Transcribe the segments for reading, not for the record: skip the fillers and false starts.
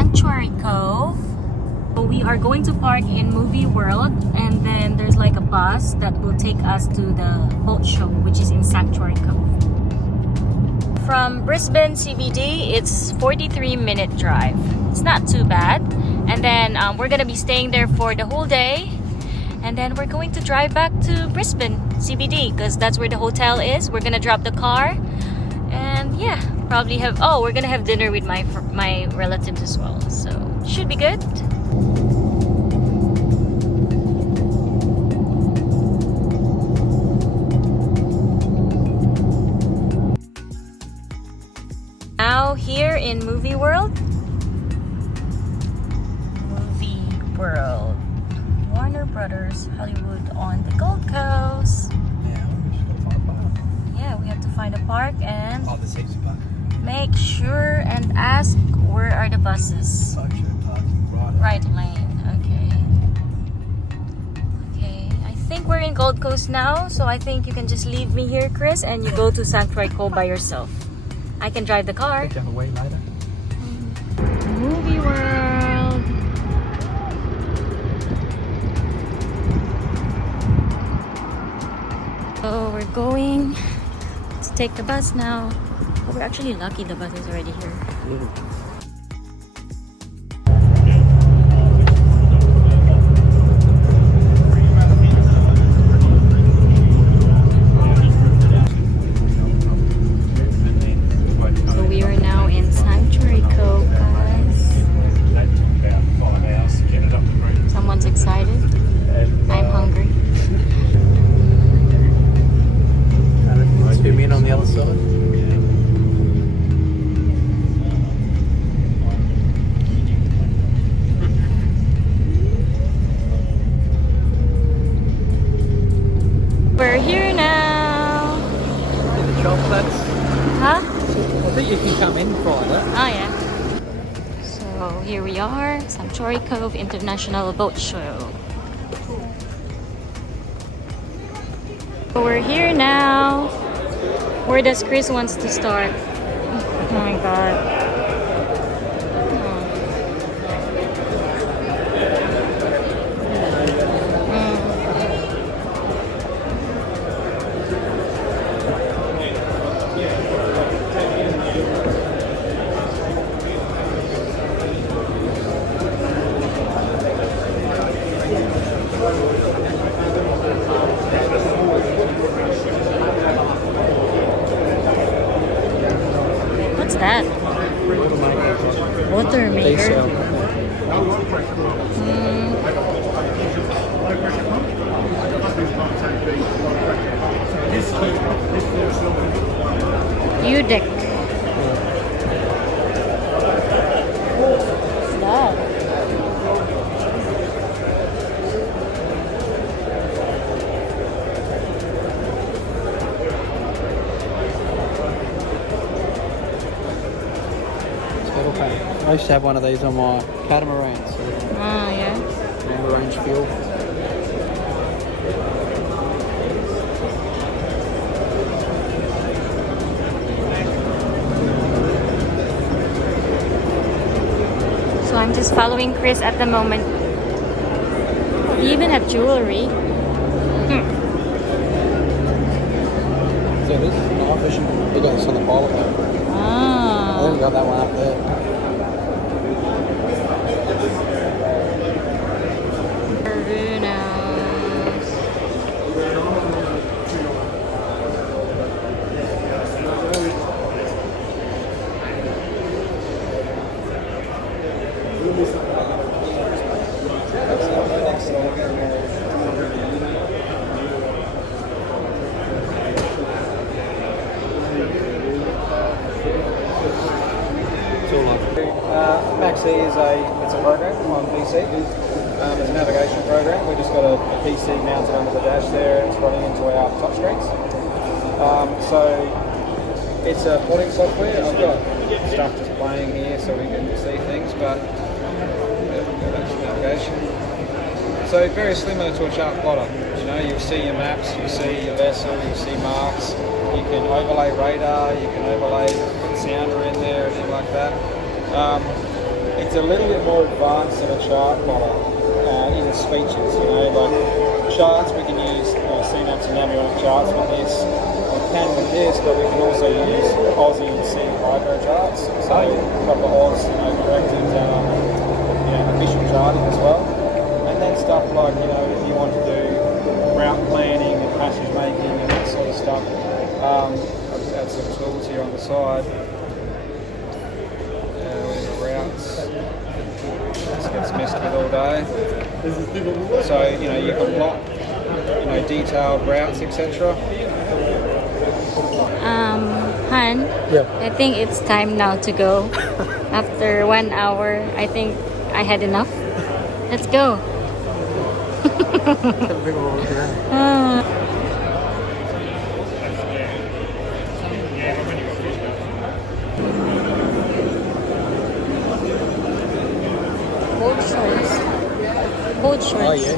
Sanctuary Cove. So we are going to park in Movie World, and then there's like a bus that will take us to the boat show, which is in Sanctuary Cove. From Brisbane CBD, it's 43-minute drive. It's not too bad. And then we're gonna be staying there for the whole day. And then we're going to drive back to Brisbane CBD because that's where the hotel is. We're gonna drop the car. And yeah, probably we're gonna have dinner with my relatives as well. So should be good. Now here in Movie World. Warner Brothers Hollywood on the Gold Coast. Yeah, we have to find a park and make sure and ask where are the buses. Right lane. Okay, I think we're in Gold Coast now, so I think you can just leave me here, Chris, and you go to Sanctuary Cove by yourself. I can drive the car. Have a wait later. Movie World. So we're going to take the bus now. But we're actually lucky the bus is already here. So we are now in Sanctuary Cove, guys. Someone's excited. I'm hungry. Zoom in on the other side. We're here now. The chocolates. Huh? I think you can come in private. Oh yeah. So here we are, Sanctuary Cove International Boat Show. So we're here now. Where does Chris wants to start? Oh my god. What's that? Water maker. U-deck. What's that? I used to have one of these on my catamarans. Ah, yeah. Long range fuel. So I'm just following Chris at the moment. You even have jewelry. So this is night fishing. We got this on the pilot boat. I think we got that one up there. MaxE is it's a program on PC. It's a navigation program. We've just got a PC mounted under the dash there. It's running into our touchscreens. So it's a plotting software. I've got stuff just playing here so we can see things, but that's navigation. So very similar to a chart plotter. You know, you'll see your maps, you'll see your vessel, you'll see marks. You can overlay radar, you can overlay sounder in there, anything like that. it's a little bit more advanced than a chart plotter in its features. You know, like charts, we can use CMAPs and navionic charts with this, or can with this, but we can also use Aussie and C hydro charts. So proper Oz, corrected, efficient charting as well. And then stuff like, if you want to do route planning and passage making and that sort of stuff. I'll just add some tools here on the side. Routes. This gets messed with all day. So, you can plot, detailed routes, etc. Han, Yeah. I think it's time now to go. After 1 hour, I think I had enough. Let's go. Boat shorts. Boat shorts. Oh yeah.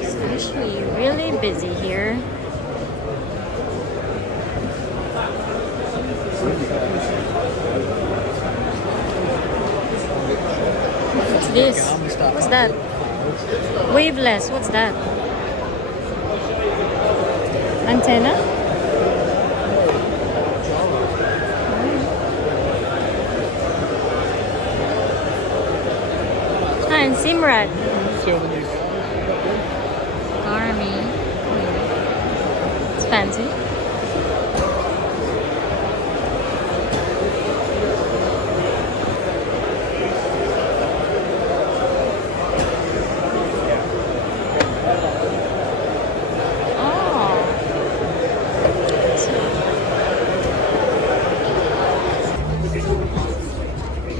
It's actually really busy here. What's this? What's that? Waveless. What's that? Antenna? And Simrad. Army. It's fancy.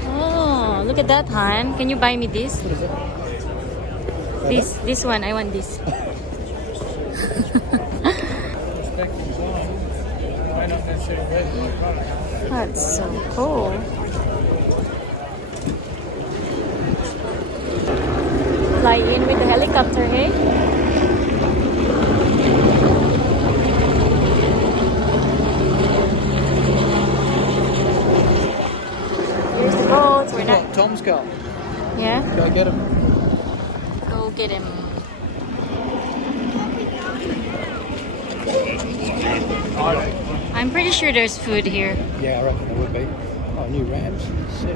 Oh, look at that, Han. Can you buy me this? This one. I want this. That's so cool. Fly in with the helicopter, hey? Here's the boat. We're not. Tom's got. Yeah? Go get him. Go get him. I'm pretty sure there's food here. Yeah, I reckon there would be. Oh, new Rams. Sick.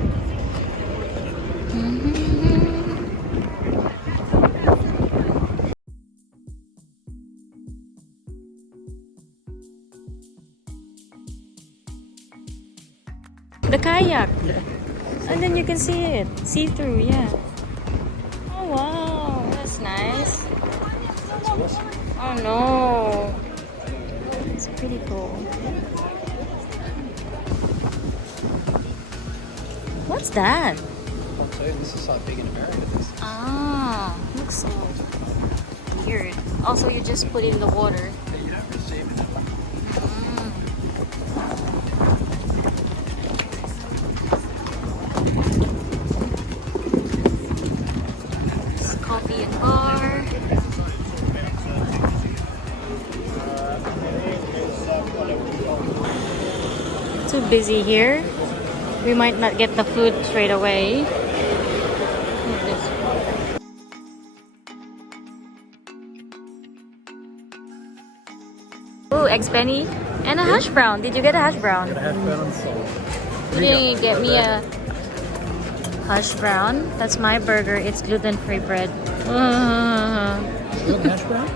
The kayak. And then you can see it. See through, yeah. Oh wow, that's nice. Oh no. It's pretty cool. What's that? I'll tell you, this is so big in America. This. Ah, looks so weird. Also, you just put it in the water. You don't receive it. It's coffee and bar. Too busy here. We might not get the food straight away. Look at this. Ooh, eggs Benny and a hash brown. Did you get a hash brown? You didn't get me a hash brown. That's my burger. It's gluten-free bread. You want hash brown?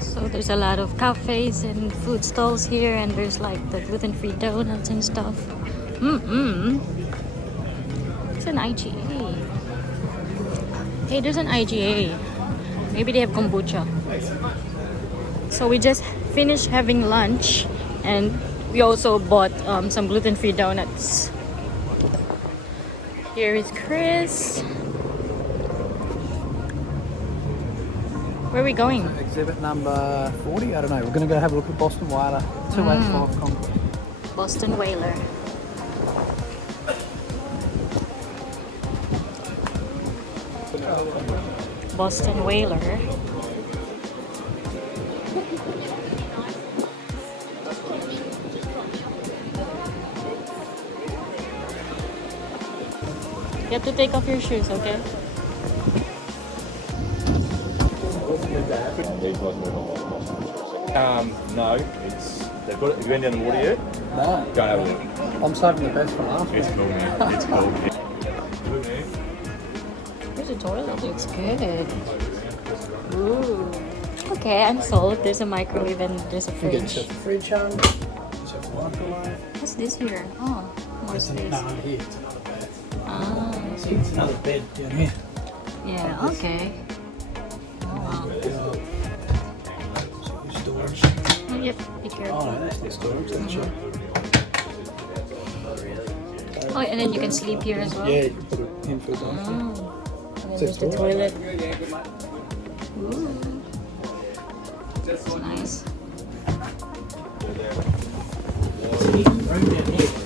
So there's a lot of cafes and food stalls here, and there's like the gluten-free donuts and stuff. It's an IGA. Hey, there's an IGA. Maybe they have kombucha. So we just finished having lunch, and we also bought some gluten-free donuts. Here is Chris. Where are we going? Exhibit number 40. I don't know. We're going to go have a look at Boston Whaler 285 concrete. Boston Whaler. Boston Whaler. You have to take off your shoes, okay? No, it's they've got it. Have you been down the water yet? No. Go have a look. I'm saving the best for last It's week. cool, man. It's cool. Here's the toilet. Looks good. Ooh. Okay, I'm sold. There's a microwave and there's a You get fridge. yourself a fridge on. Yourself a microwave. What's this here? Oh, more There's space. another here. It's another bed. Ah, See, it's another bed down here. yeah, okay. Oh, wow. Storage. Oh, yep, be careful. Oh, no, that's the storage. That's your. Oh, and then you can sleep here as well? Yeah, you can put it in for the Oh. And then It's there's the a toilet. Ooh. That's nice.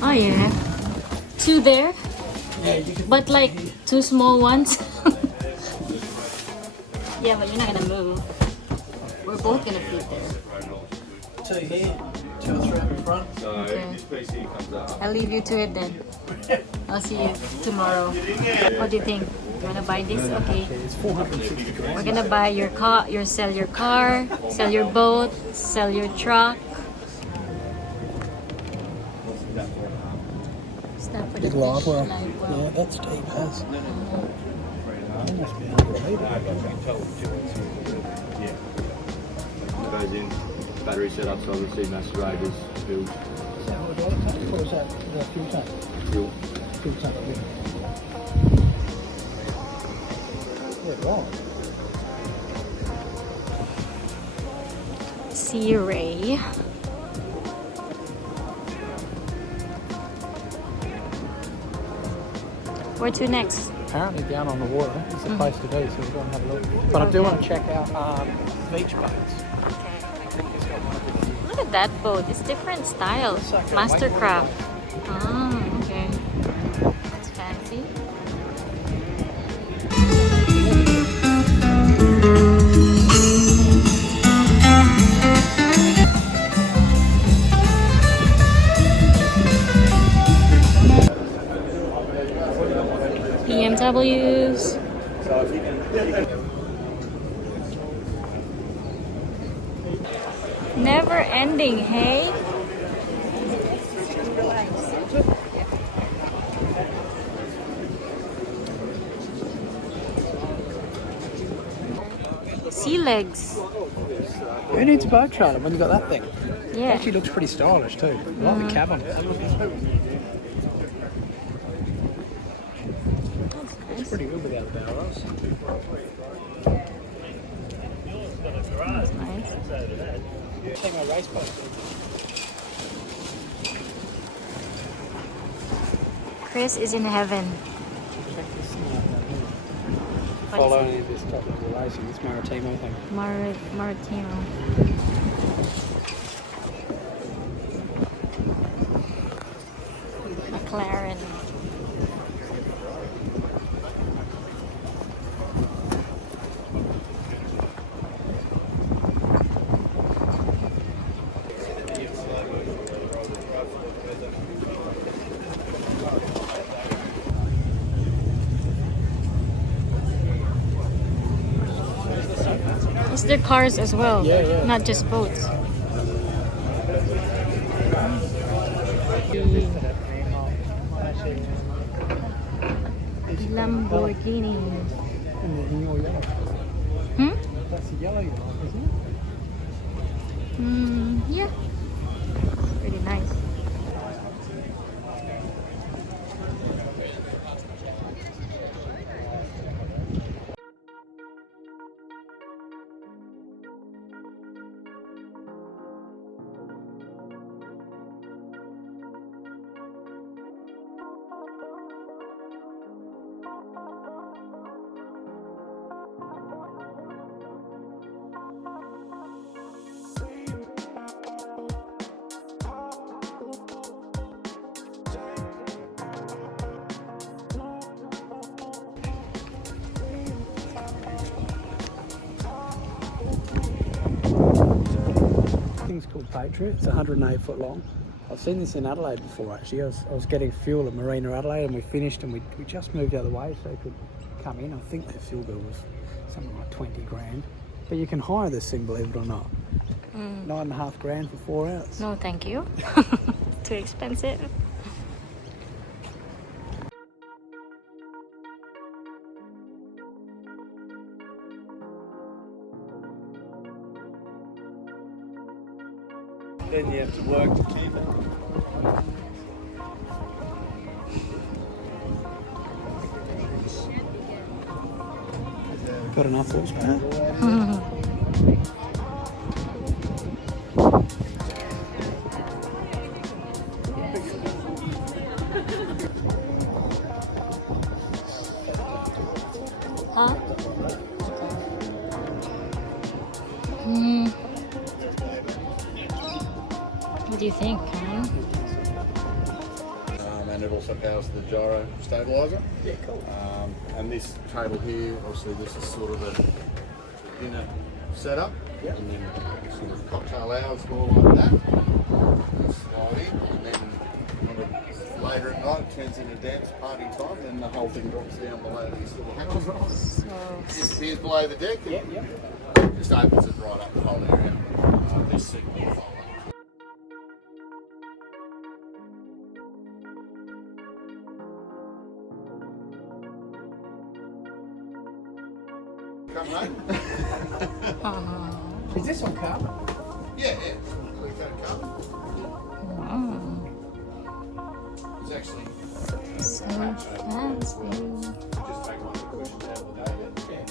Oh, yeah. Two there, Yeah, you can. but like two small ones. Yeah, but you're not gonna move. We're both gonna fit there. Two here, 2 or 3 up in front. Okay. This piece here comes up. I'll leave you to it then. I'll see you tomorrow. What do you think? You wanna buy this? Okay. It's 460 grand. We're gonna buy your car, sell your car, sell your boat, sell your truck. Stuff for the Big live well. live well. Yeah, that's deep as. That must be 100 metres. Goes in, battery setup, so obviously macerators, build, What was that? Was that fuel tank? fuel. Fuel tank, yeah. Yeah, right. Sea Ray. Where to next? Apparently down on the water is the place to be, so we've got to have a look. But I do want to check out beach boats. Look at that boat. It's different style. It's like a Mastercraft. Ah, okay. That's fancy. BMWs. Never ending, hey? Sea legs. Who needs a boat trailer when you got that thing? It Yeah. actually looks pretty stylish too. I like the cabin. It's pretty good without the barrels. That's nice. Take my race boat. Chris is in heaven. Check this thing out down here. What Follow is any of this stuff with the racing. It's Maritimo thing. Maritimo. McLaren. Is there cars as well? Yeah, yeah. Not just boats. Lamborghini. In your yellow. Hmm? That's the yellow you like, isn't it? Yeah. Pretty nice. called Patriot. It's 108 foot long. I've seen this in Adelaide before, actually. I was getting fuel at Marina Adelaide, and we finished, and we just moved out of the way so it could come in. I think their fuel bill was something like 20 grand. But you can hire this thing, believe it or not. $9.5 grand for 4 hours. No, thank you. Too expensive. Then you have to work to keep it. Got enough horsepower? Huh? What do you think, Karen? And it also powers the gyro stabilizer. Yeah, cool. And this table here, obviously this is sort of a dinner setup. Yep. And then sort of cocktail hours more like that. Slide in, and then when later at night it turns into dance party time, then the whole thing drops down below these little hatches. Disappears below the deck and just opens it right up the whole area. This seat will follow. Come mate. Is this on carbon? Yeah. Click that carbon. It's actually So fancy. just take one of the cushions out of the day.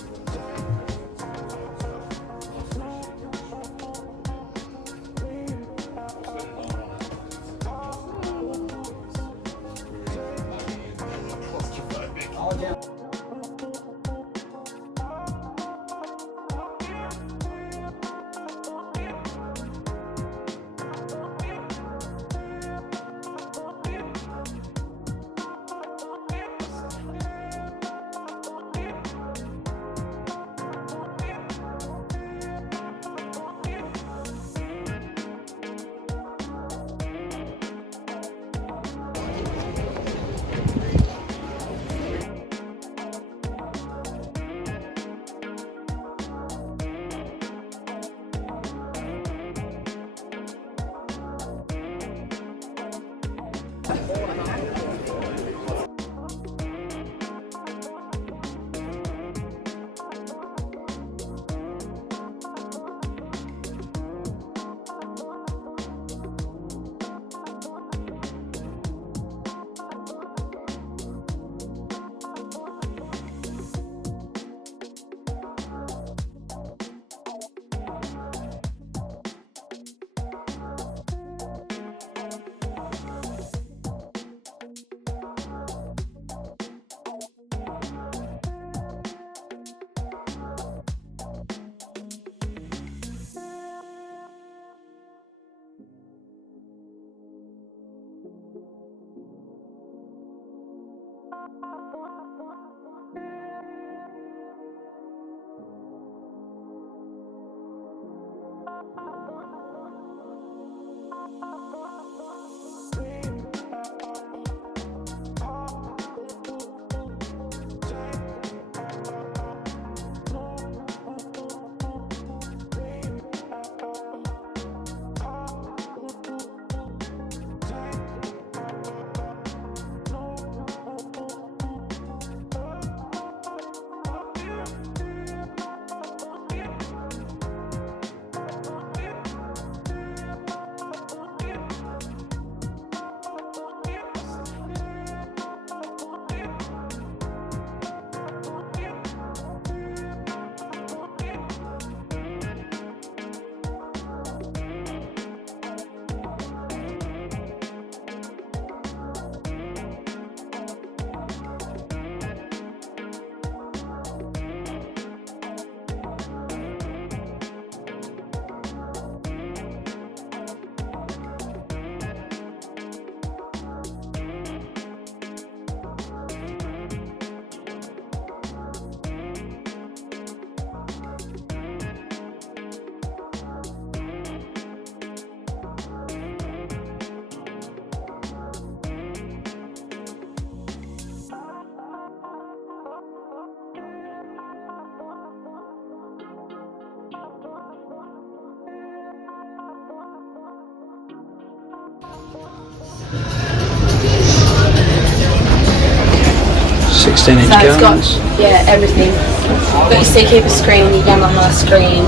percentage So it's got, guns. yeah, everything. Got your Seakeeper screen, your Yamaha screen.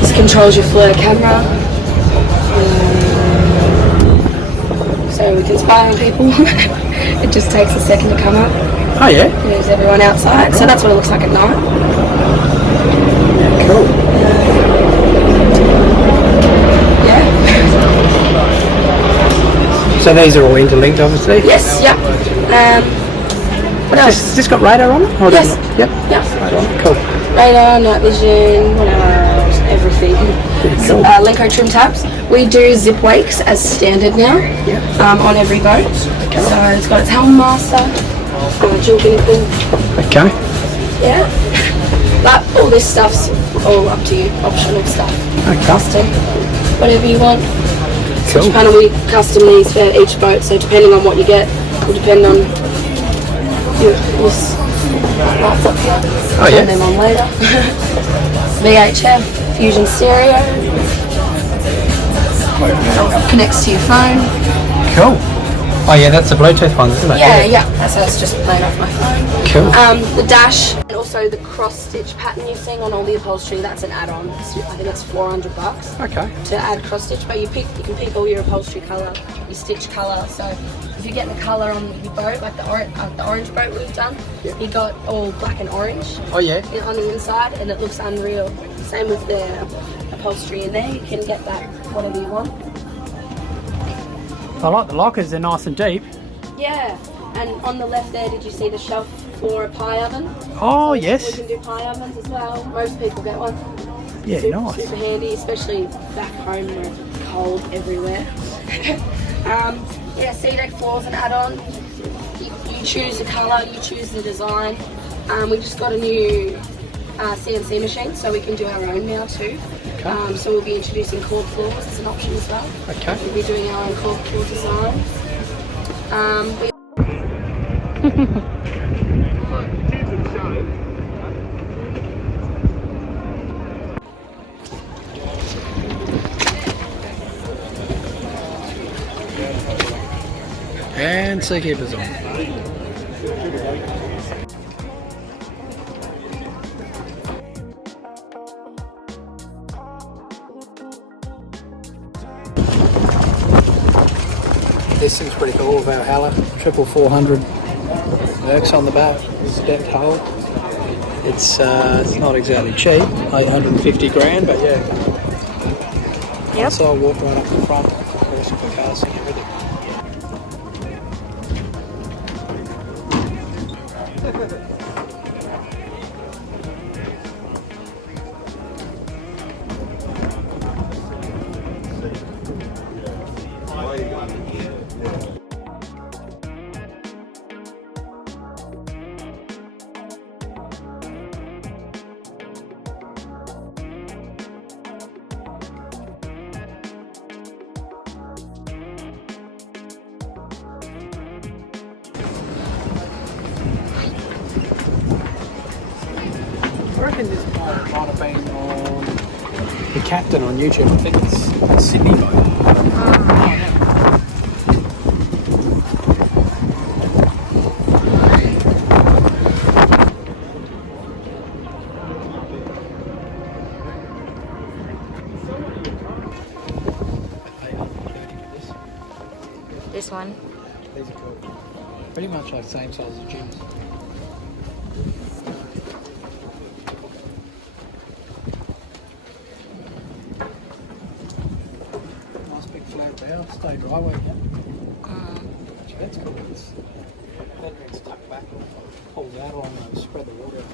This controls your FLIR camera. So we can spy on people. It just takes a second to come up. Oh yeah. There's everyone outside. So that's what it looks like at night. Cool. Yeah. So these are all interlinked, obviously. Yes, yep. What Has else? this got radar on it? Or Yes. doesn't it? Yep. Yep. Radar on it. Cool. Radar, night vision, what else? Everything. Pretty cool. Lenco trim tabs. We do zip wakes as standard now. On every boat. So it's got its helm master, dual binnacle. Okay. Yeah. But all this stuff's all up to you, optional stuff. Okay. Custom. Whatever you want. Cool. Switch panel, we custom these for each boat, so depending on what you get, will depend on your lights up here. Oh, yeah. Turn them on later. VHF, Fusion stereo. Connects to your phone. Cool. Oh yeah, that's the Bluetooth one, isn't it? Yeah, that's how it's just playing off my phone. Cool. The dash and also the cross stitch pattern you're seeing on all the upholstery, that's an add-on. I think it's $400 Okay. to add cross stitch, but you can pick all your upholstery colour, your stitch colour. So if you get the colour on your boat, like the orange boat we've done, you got all black and orange Oh yeah. on the inside, and it looks unreal. Same with the upholstery in there, you can get that whatever you want. I like the lockers, they're nice and deep. Yeah, and on the left there, did you see the shelf for a pie oven? Oh We yes. can do pie ovens as well. Most people get one. Yeah, super, nice. Super handy, especially back home where it's cold everywhere. Yeah, C-Deck floor's an add-on. You choose the colour, you choose the design. We just got a new CNC machine, so we can do our own now too. Okay. So we'll be introducing cord floors as an option as well. Okay. We'll be doing our own cord floor designs. And Seakeeper's on. This thing's pretty cool with our Valhalla, 400 works on the back, stepped hull. It's not exactly cheap, 850 grand, but yeah. Yep. So I walk right up the front, awesome for casting everything. I reckon this might have been on the Captain on YouTube. I think it's Sydney boat. This one. These are cool. Pretty much like the same size as gyms. Nice big flat bow, stay dry, won't you? That's cool. That gets tucked back and pulls out along and spread the water out.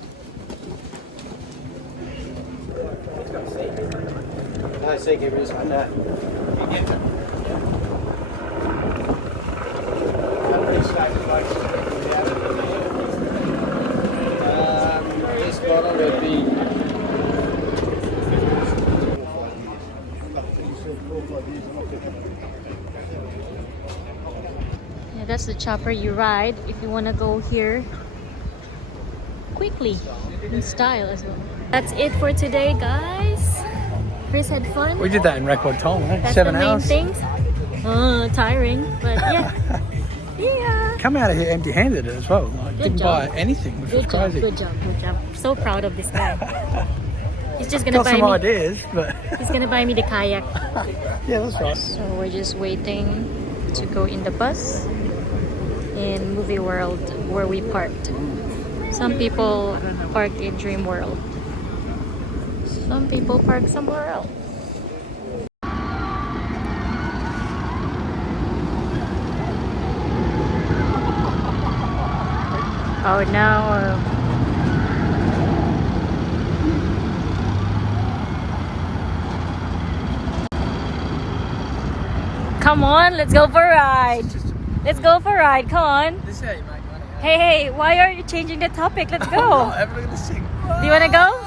No, Seakeeper is like that. This bottle would be Yeah, that's the chopper you ride if you want to go here quickly in style as well. That's it for today, guys. Chris had fun. We did that in record time, eh? That's 7 the main hours. things. Tiring, but yeah. Yeah. come out of here empty-handed as well. Like, Good didn't job. buy anything, which was Good job, crazy. good job, good job. So proud of this guy. He's just gonna Got buy some me. ideas, but He's gonna buy me the kayak. yeah, that's right. So we're just waiting to go in the bus in Movie World where we parked. Some people park in Dream World. Some people park somewhere else. Oh no. Come on, let's go for a ride. Let's go for a ride, come on. This is how you make money. Hey, why are you changing the topic? Let's go. Have a look at this thing. Do you wanna go?